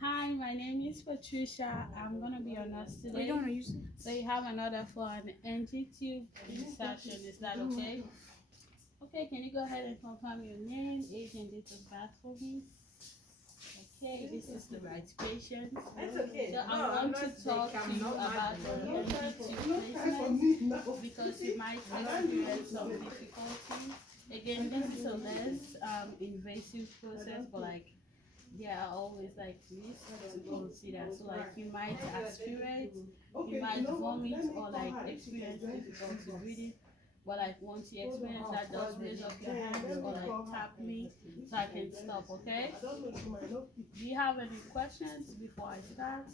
Hi, my name is Patricia. I'm gonna be your nurse today. So you have another for an NG tube insertion. Is that okay? Okay, can you go ahead and confirm your name, age, and date of birth for me? Okay, this is the right patient. It's okay. So I want to talk to you about the NG tube placement because you might experience some difficulty. Again, this is a less invasive process, but like there are always like risks to consider. So like you might aspirate, you might vomit or like experience difficulty breathing. But like once you experience that, just raise up your hand or like tap me so I can stop, okay? Do you have any questions before I start?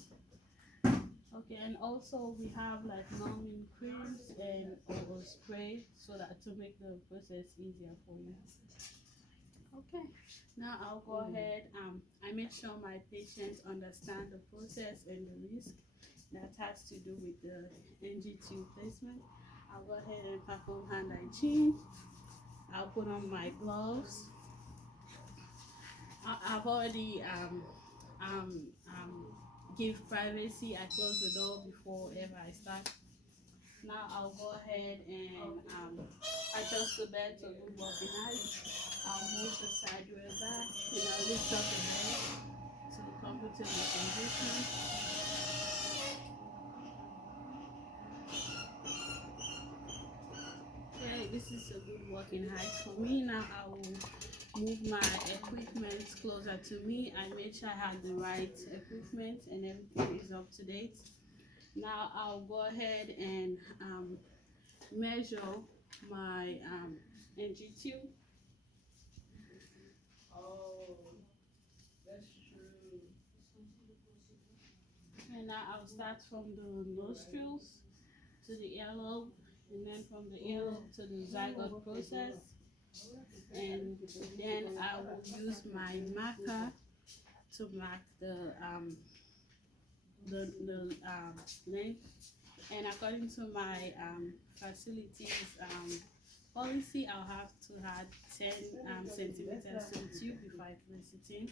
Okay, and also we have like numbing creams and or spray so that to make the process easier for you. Okay, now I'll go ahead. I make sure my patients understand the process and the risk that has to do with the NG2 placement. I'll go ahead and perform hand hygiene. I'll put on my gloves. I've already give privacy. I close the door before ever I start. Now I'll go ahead and adjust the bed to good working height. I'll move the side rail back and I'll lift up the bed to comfortable position. Okay, this is a good working height for me. Now I will move my equipment closer to me. I make sure I have the right equipment and everything is up to date. Now I'll go ahead and measure my NG tube. Oh, that's true. And now I'll start from the nostrils to the earlobe, and then from the earlobe to the zygote process. And then I will use my marker to mark the length. And according to my facilities policy, I'll have to add 10 centimeters to the tube before I place it in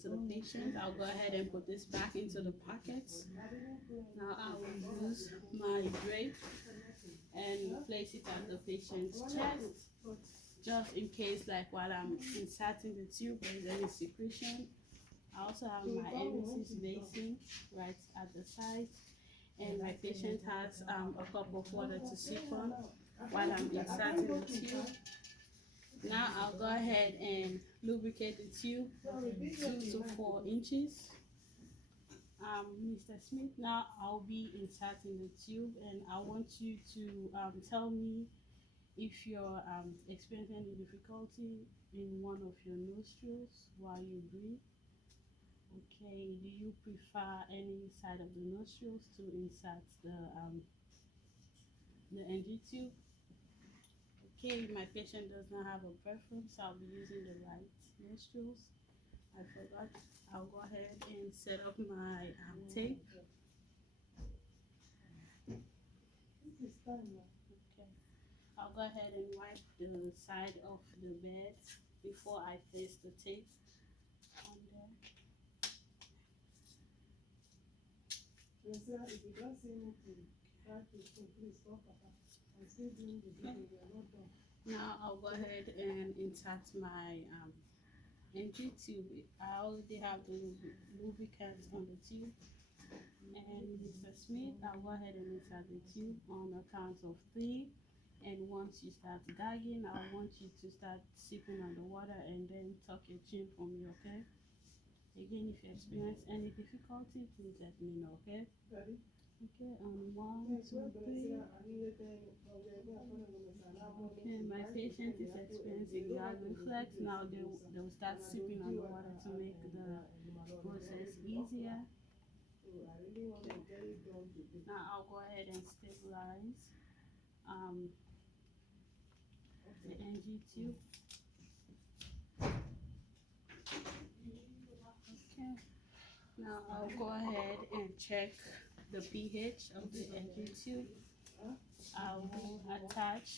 to the patient. I'll go ahead and put this back into the pockets. Now I will use my drape and place it at the patient's chest, just in case like while I'm inserting the tube there is any secretion. I also have my emesis basin right at the side, and my patient has a cup of water to sip on while I'm inserting the tube. Now I'll go ahead and lubricate the tube 2 to 4 inches. Mr. Smith, now I'll be inserting the tube and I want you to tell me if you're experiencing any difficulty in one of your nostrils while you breathe. Okay, do you prefer any side of the nostrils to insert the NG tube? Okay, my patient does not have a preference. I'll be using the right nostrils. I forgot. I'll go ahead and set up my tape. Okay. I'll go ahead and wipe the side of the bed before I place the tape on there. Now I'll go ahead and insert my NG tube. I already have the lubricant on the tube. And Mr. Smith, I'll go ahead and insert the tube on a count of 3. And once you start gagging, I want you to start sipping on the water and then tuck your chin for me, okay? Again, if you experience any difficulty, please let me know, okay? Okay, 1, 2, 3. Okay, my patient is experiencing gag reflex. Now they'll start sipping on the water to make the process easier. Okay. Now I'll go ahead and stabilize the NG tube. Okay. Now I'll go ahead and check the pH of the NG tube. I will attach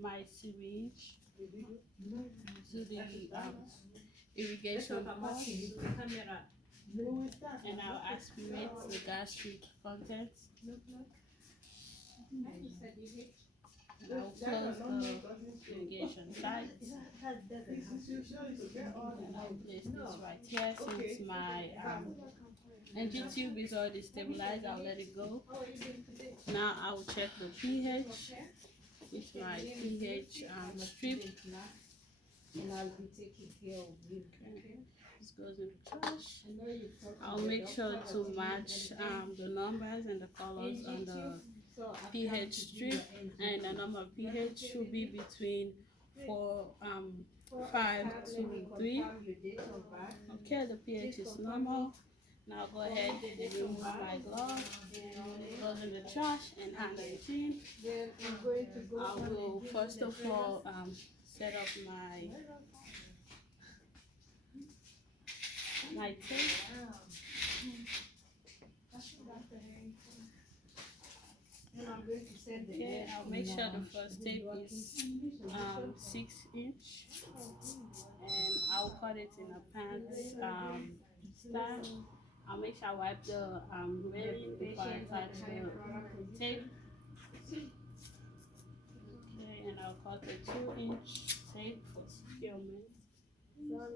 my syringe to the irrigation hose. and I'll aspirate the gastric contents. I'll close the irrigation site, and I'll place this right here. Since my NG tube is already stabilized, I'll let it go. Now I'll check the pH with my pH strip. And I'll be taking care of you. This goes in the trash. I'll make sure to match the numbers and the colors on the pH strip, and the normal pH should be between 5 to 3. Okay, the pH is normal. Now go ahead and remove my glove, goes in the trash, and hand it in. Then I'm going to go. I will first of all set up my tape. And I'm going to set the Okay, I'll make sure the first tape is 6 inch, and I'll cut it in a pants style. I'll make sure I wipe the railing before I touch the tape. Okay, and I'll cut a 2-inch tape for securement. Now,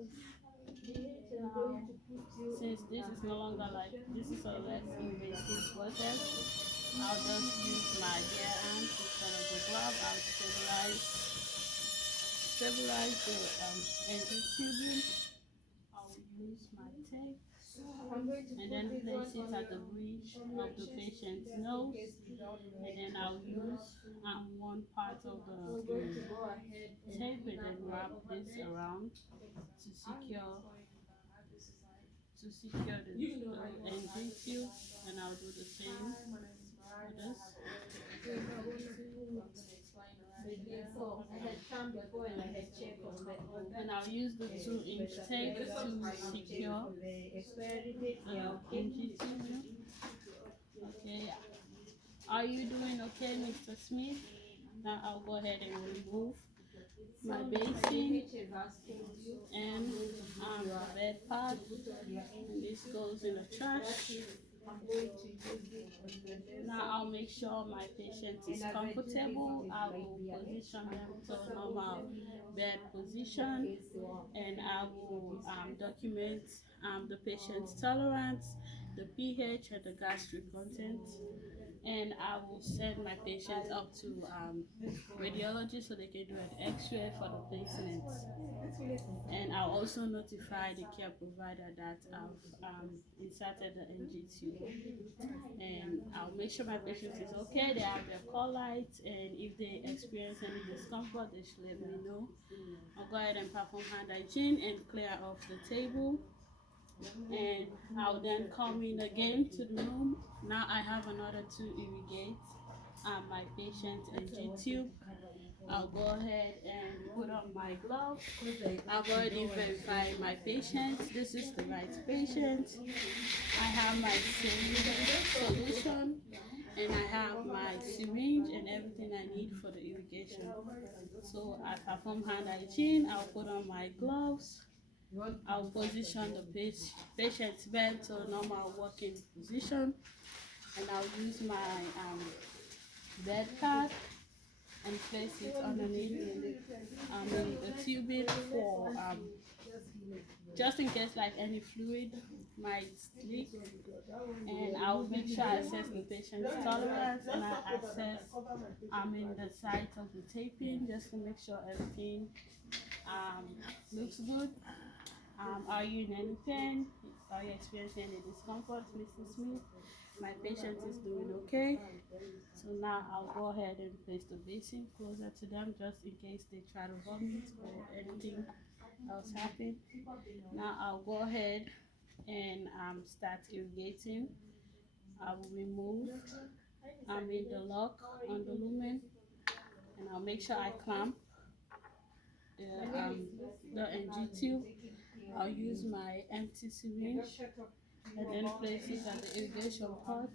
since this is no longer like, this is a less invasive process, I'll just use my bare hand instead of the glove. I'll stabilize the engine tubing. I'll use my tape and then place it at the bridge of the patient's nose, and then I'll use one part of the tape and then wrap this around to secure the engine tube, and I'll do the same for this. And I'll use the 2-inch tape to secure the engine tube. Okay, are you doing okay, Mr. Smith? Now I'll go ahead and remove my basin and the bed pad, and this goes in the trash. Now I'll make sure my patient is comfortable. I will position them to a normal bed position, and I will document the patient's tolerance, the pH, and the gastric content. And I will send my patients up to radiology so they can do an X-ray for the placement. And I'll also notify the care provider that I've inserted the NG tube. And I'll make sure my patient is okay. They have their call lights, and if they experience any discomfort, they should let me know. I'll go ahead and perform hand hygiene and clear off the table. And I'll then come in again to the room. Now I have another to irrigate my patient's NG tube. I'll go ahead and put on my glove. I've already verified my patient. This is the right patient. I have my solution, and I have my syringe and everything I need for the irrigation. So I perform hand hygiene. I'll put on my gloves. I'll position the patient's bed to a normal working position, and I'll use my bed pad and place it underneath the tubing for just in case like any fluid might leak. And I'll make sure I assess the patient's tolerance, and I assess the site of the taping just to make sure everything looks good. Are you in any pain? Are you experiencing any discomfort, Mr. Smith? My patient is doing okay. So now I'll go ahead and place the basin closer to them just in case they try to vomit or anything else happen. Now I'll go ahead and start irrigating. I will remove the lock on the lumen, and I'll make sure I clamp the NG tube. I'll use my empty syringe and then place it at the irrigation pot,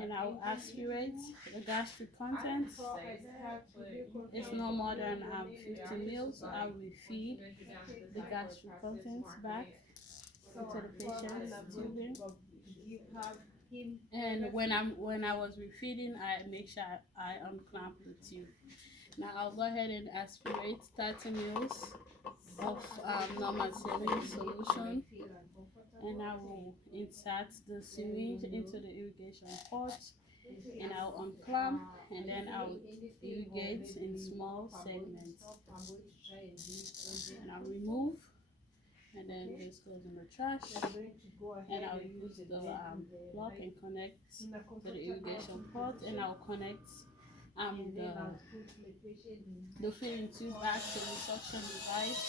and I'll aspirate the gastric contents. It's no more than 50 ml, so I will feed the gastric contents back. into the patient's tubing. Give her him. And when I was refeeding, I make sure I unclamp the tube. Now I'll go ahead and aspirate 30 mils of normal saline solution, and I will insert the syringe into the irrigation port, and I'll unclamp, and then I'll irrigate in small segments, and I'll remove, and then this goes in the trash, and I'll use the plug and connect to the irrigation port, and I'll connect the feeding tube back to the suction device,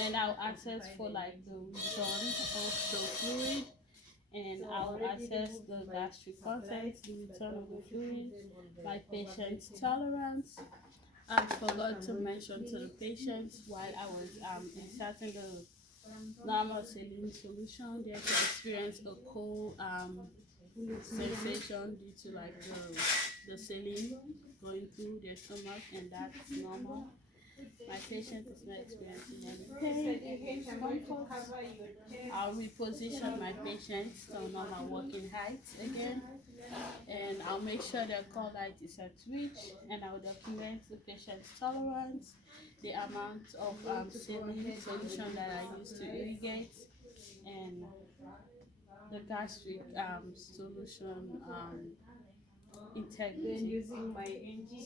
and I'll access for like the return of the fluid, and I'll assess the gastric contents, the return of the fluid, my patient's tolerance. I forgot to mention to the patients while I was inserting the normal saline solution, they can experience a cold sensation due to like the saline going through their stomach, and that's normal. My patient is not experiencing any pain or discomfort. I'll reposition my patient to normal working height again, and I'll make sure their core light is at reach, and I'll document the patient's tolerance, the amount of saline solution that I use to irrigate, and the gastric solution integrity.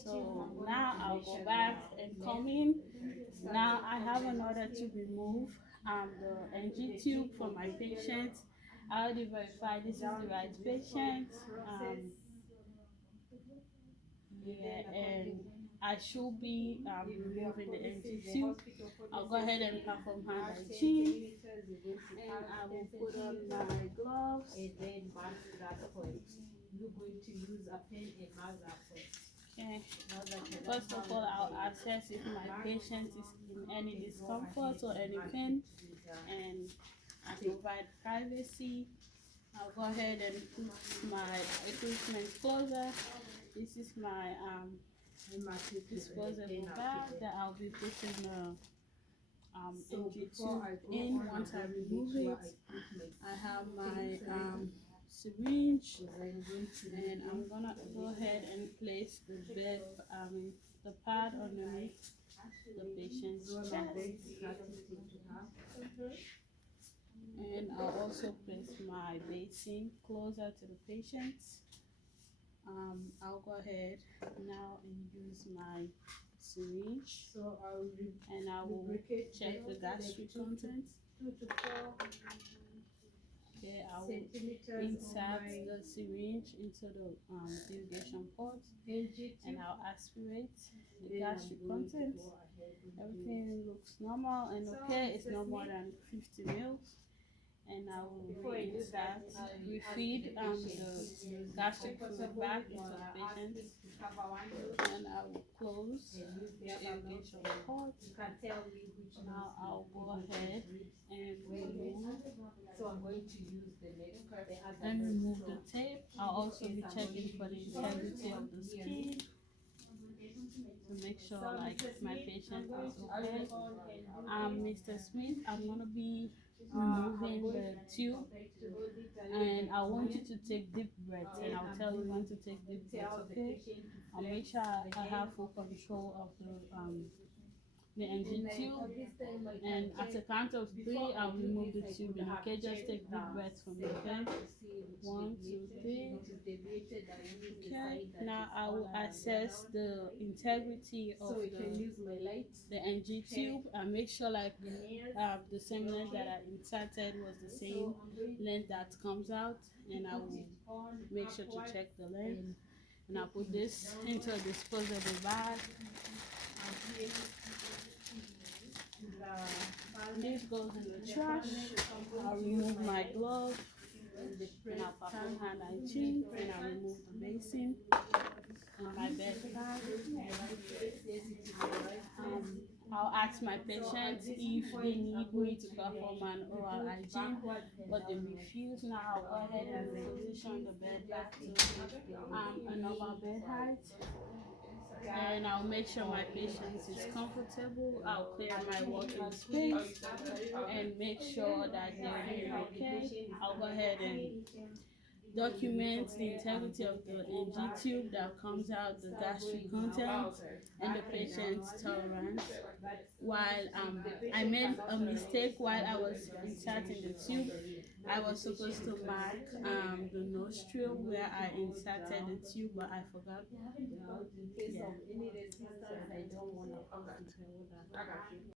So now I'll go back and come in. Now I have an order to remove the NG tube for my patient. I already verified this is the right patient. And I should be removing the NG tube. I'll go ahead and perform hand hygiene, and I will put on my gloves. And then back to that point, you're going to use a pen and mark that point. Okay. First of all, I'll assess if my patient is in any discomfort or any pain, and I provide privacy. I'll go ahead and put my equipment closer. This is my disposable bag that I'll be putting the NG tube in. Once I remove it, I have my syringe, and I'm gonna go ahead and place the bed, the pad underneath the patient's chest, and I'll also place my basin closer to the patient. I'll go ahead now and use my syringe, and I will check the gastric contents. Okay, I will insert the syringe into the irrigation port, and I'll aspirate the gastric contents. Everything looks normal and okay. It's no more than 50 mils. And I will reinsert, refeed the gastric fluid back into the patient, and I will close the irrigation port. Now I'll go ahead and remove, remove the tape. I'll also be checking for the integrity of the skin to make sure like my patient is okay. Mr. Smith, I'm gonna be removing the tube, and I want you to take deep breaths, and I'll tell you when to take deep breaths, okay? I'll make sure I have full control of the engine tube, and at a count of 3, I'll remove the tube, and okay, just take deep breaths from me, okay? 1, 2, 3. Okay, now I will assess the integrity of the NG tube and make sure like the same length that I inserted was the same length that comes out, and I will make sure to check the length, and I'll put this into a disposable bag. This goes in the trash. I'll remove my glove, and I'll perform hand hygiene, and I'll remove the basin and my bed pad. I'll ask my patients if they need me to perform an oral hygiene, but they refuse. Now I'll go ahead and position the bed back to a normal bed height. and I'll make sure my patient is comfortable. I'll clear my working space and make sure that they're doing okay. I'll go ahead and document the integrity of the NG tube that comes out, the gastric contents, and the patient's tolerance. While I made a mistake while I was inserting the tube. I was supposed to mark the nostril where I inserted the tube, but I forgot. In case of any resistance, I don't want to cause the